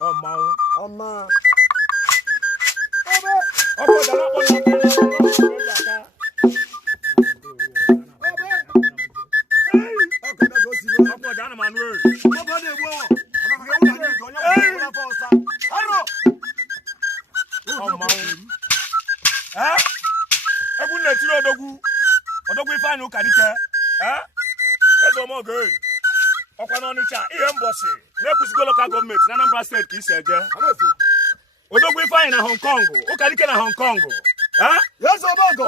Ọma. Odogwu Ifeanyi Ukadike Ezomoge ọkwana Ọnịcha ihe mbosi na-ekwusigo local government na Anambra State ka isi eje Odogwu Ifeanyi na Hong Kong Ukadike na Hong Kong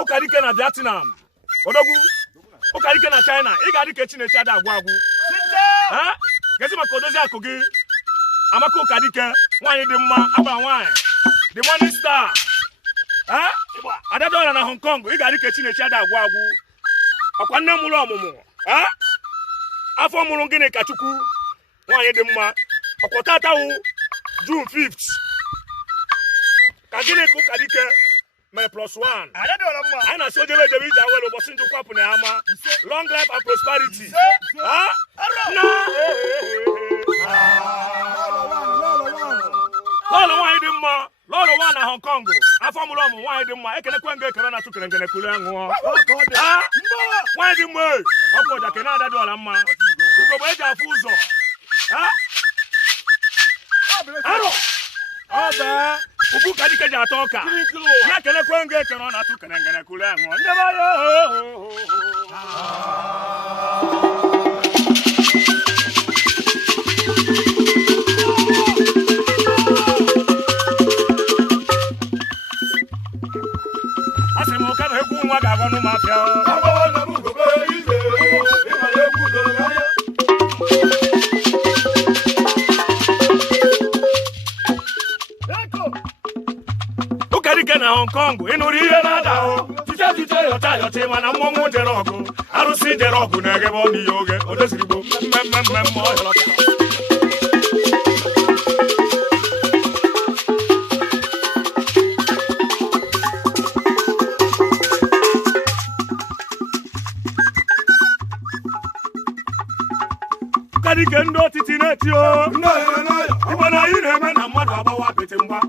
Ukadike na Vietnam Odogwu Ukadike na China ị ga-adị ka Chineke ada agwụ agwụ gezi maka odozi akụ gị Amaka Ukadike nwaanyị dị mma aba nwaanyị the morning star Adadora na Hong Kong ị ga-adị ka Chineke ada agwụ agwụ ọkwa nne mụrụ ọmụmụ afọ mụrụ gịnị ka Chukwu nwaanyị dị mma ọkwa tatawu June 5th ka gịnị ka Ukadike mere +1 anyị na-asị ojebe ejebe iji awere ụbọchị ndụ kwapụ na ama long life and prosperity lọlọ nwaanyị dị mma lọlọ nwa na Hong Kong afọ mụrụ ọmụ nwaanyị dị mma ekenekwe nga ekere na chukere ngene kulu aṅụọ nwaanyị dị mma ọkwa ọja kene ada dị ọla mma ugogbe eji afụ ụzọ arọ ọba ubu Ukadike ji atọ ọka ya kenekwe nga ekere na chukere ngene kulu aṅụọ ndebe nwa ga-agwa n'ụmụafịa Ukadike na Hong Kong ịnụrụ ihe na-ada tụche yọcha mana mmọnwụ jere ọgụ arụsị jere ọgụ na-egebe ọ n'ihe oge o doziri Igbo mmemme ọhịa Ukadike ndị otiti na-eti Igbo na anyị na-eme na mmadụ agbawa apịtị mgba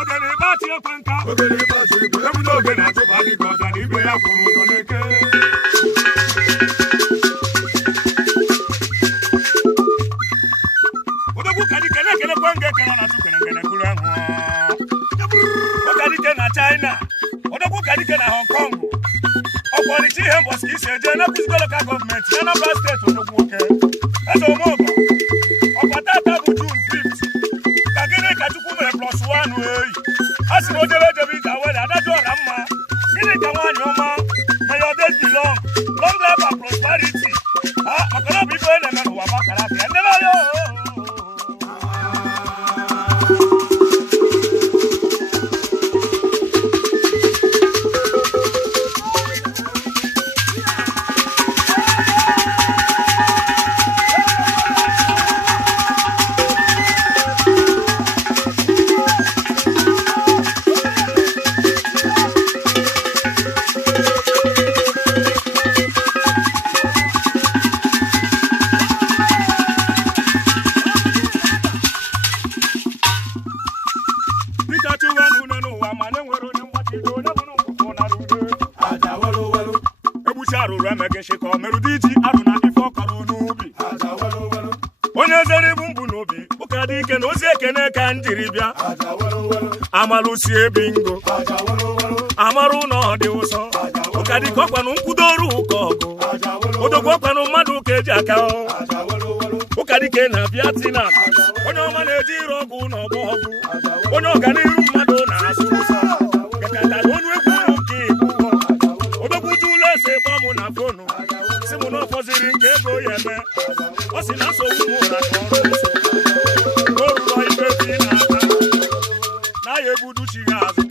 oge na-ebe atị ekwe nka ebudo oge na-atụba gị ka ọza na ibe ya kwụrụ ụzọ n'eke Odogwu Ukadike na-ekenekwe nga ekere na chukere ngene kulu aṅụọ Ukadike na China Odogwu Ukadike na Hong Kong ọkwa Ọnịcha ihe mbọsị ka isi eje na-ekwuzigo local government na Anambra State Odogwu nwoke Ezomogo ọkwa tata bụ June 5th ka gịnị ka Chukwu mere +1 eyi a sị na ojebe ejebe ije awere adajụ ọra mma gịnị ka nwaanyị ọma may your days be long life and prosperity maka na ọ bụ ife na-eme n'ụwa gbakara abịa ndebe ya onye zere ibu mbụ n'obi Ukadike na ozi ekene ka njiri bịa amalusi ebingo amaru na ọ dị ụsọ Ukadike ọkwanụ nkwudoru ụka ọgụ Odogwu ọkwanụ mmadụ ka eji aka Ukadike na Vietnam onye ọma na-eji ire ọgụ na ọgbọ ọgụ onye ọganiru mmadụ na-asụ ụsa kekatara onye egwu ụlọ nke Igbo Odogwu ji ụlọ ese gbamụ na fonu si mụ na ọ fọziri nke ego ya eme ọ sị na nsogbu m ụra ka ọrụ nsọ o rụrọ ibe bi n'aka na ya ebudu chi ha azụ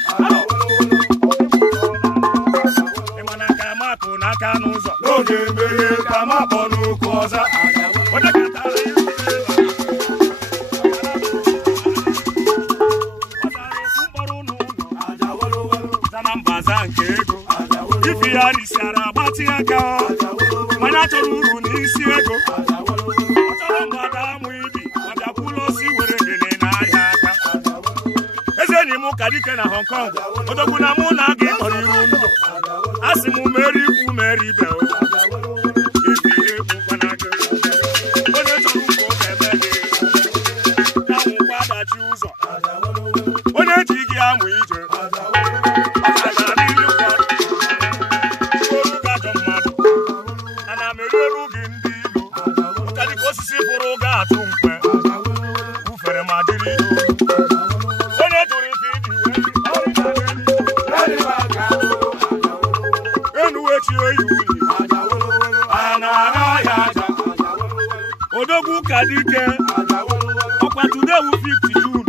ịmana ka makụ n'aka n'ụzọ n'oge emeghe ka makpọ n'oku ọza onye katara ya ọzara efu mkpọrọ n'ụlọ zana mbaza nke ego ife ya risara agbati aka mana chọrọ uru n'isi ego ọ chọrọ mgbada amụ ibi ma bịakwụlọ si were lele n'ahịa aka eze enyi m ka dike na Hong Kong odogwu na mụ na gị kpọrọ iru ndụ asị m meri ikwu meri ibe ibi ekwukwana gị onye chọrọ ụka ọ ga-eme gị ya nwụkwa adachi ụzọ onye ji gị amụ ije mereru gị ndị ilu ụka dịka osisi pụrụ ga atụ mkpe ufere ma dịrị onye jụrụ ife iji enuwechi oyi uli odogwu ka dike ọkwa tudewu 50 June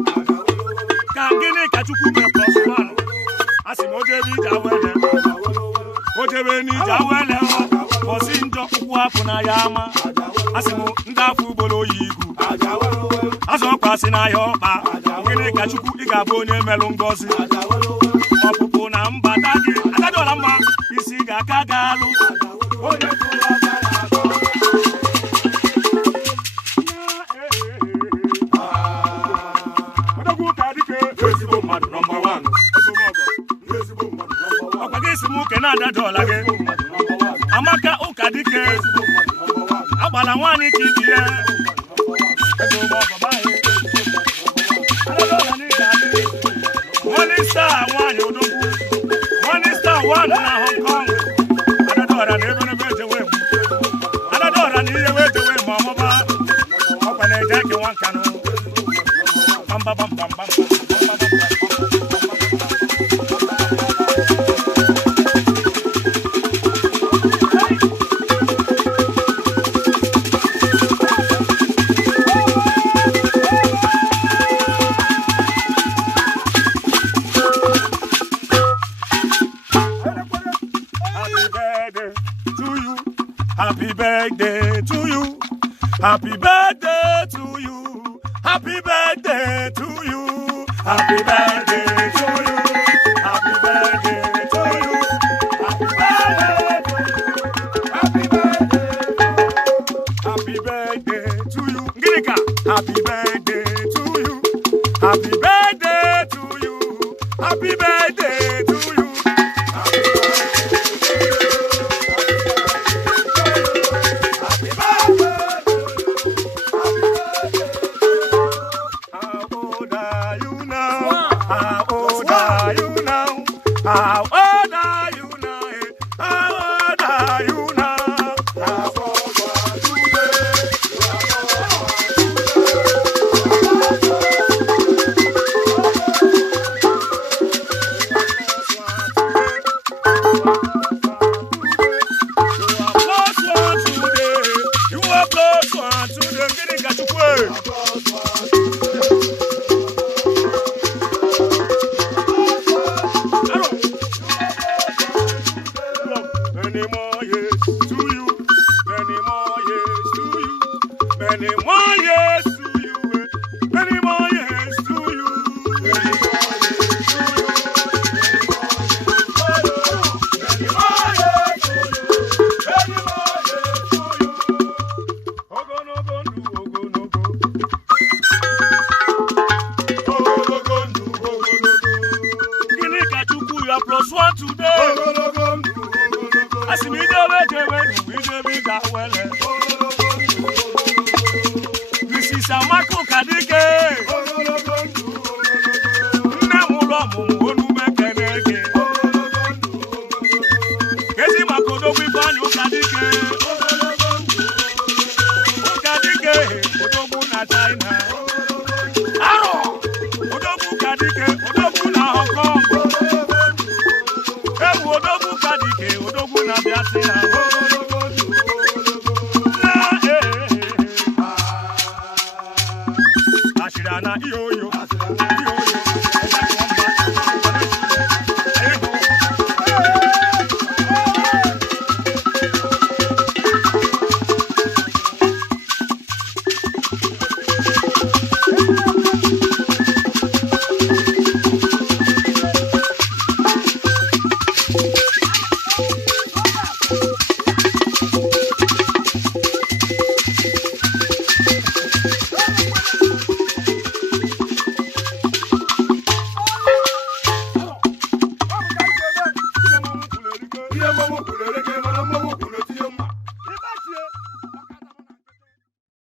ka gịnị ka Chukwu mee +1 asị m ojebe ije awele ojebe n'ije awele ọsị njọ ụkwụ afọ na ya ama asị m ndị afọ ugboro oyi igwu azụ ọkwa asị na ya ọkpa gịnị ka Chukwu ị ga-abụ onye melụ ngọzi ọpụpụ na mbata gị adadọla mma isi ga-aka ga-alụ odogwu ka dike ezigbo mmadụ nọmba 1 ọkwa gị si m uke na-adadọla gị Amaka ụka dike agbala nwaanyị ka ibi ya Morning Star nwaanyị odogwu Morning Star 1 na Hong Kong adadọra na ebe n'ebe ejewe adadọra na ihe wee jewe ma ọmụba ọkwa na-eje eke nwa nkanụ bambabambambam Happy birthday to you. Happy birthday to you. Happy birthday to you. Happy birthday to you. Happy birthday to you. Happy birthday. Happy birthday. Happy birthday to you. Ngirika. Happy birthday to you. Happy birthday to you. Happy birthday to you. How old are you now? How old are you now? How old are you now? How old are you You are +1 today. Gini ka chukwe. Many more years to you. Many more years to you. Many more years to you. Many more years to you. Many more years to you. Many more years to you. Many more years to you. Ogonogo ndu ogonogo. Ogonogo ndu ogonogo. Gini ka Chukwu you are +1 today. Ogonogo ndu. Asimido wejewe nubidebi gawele. This is Amaka ụka dike. Nne m ụlọ ọmụmụ onu mekene gị. Kezi maka odogwu Ifeanyị ụka dike. Ụka dike odogwu na China. Arọ odogwu ụka dike odogwu na Hong Kong. Ewu odogwu ụka dike odogwu na Vietnam. Ashirana iyoyo. ihe mmanwụ kwuru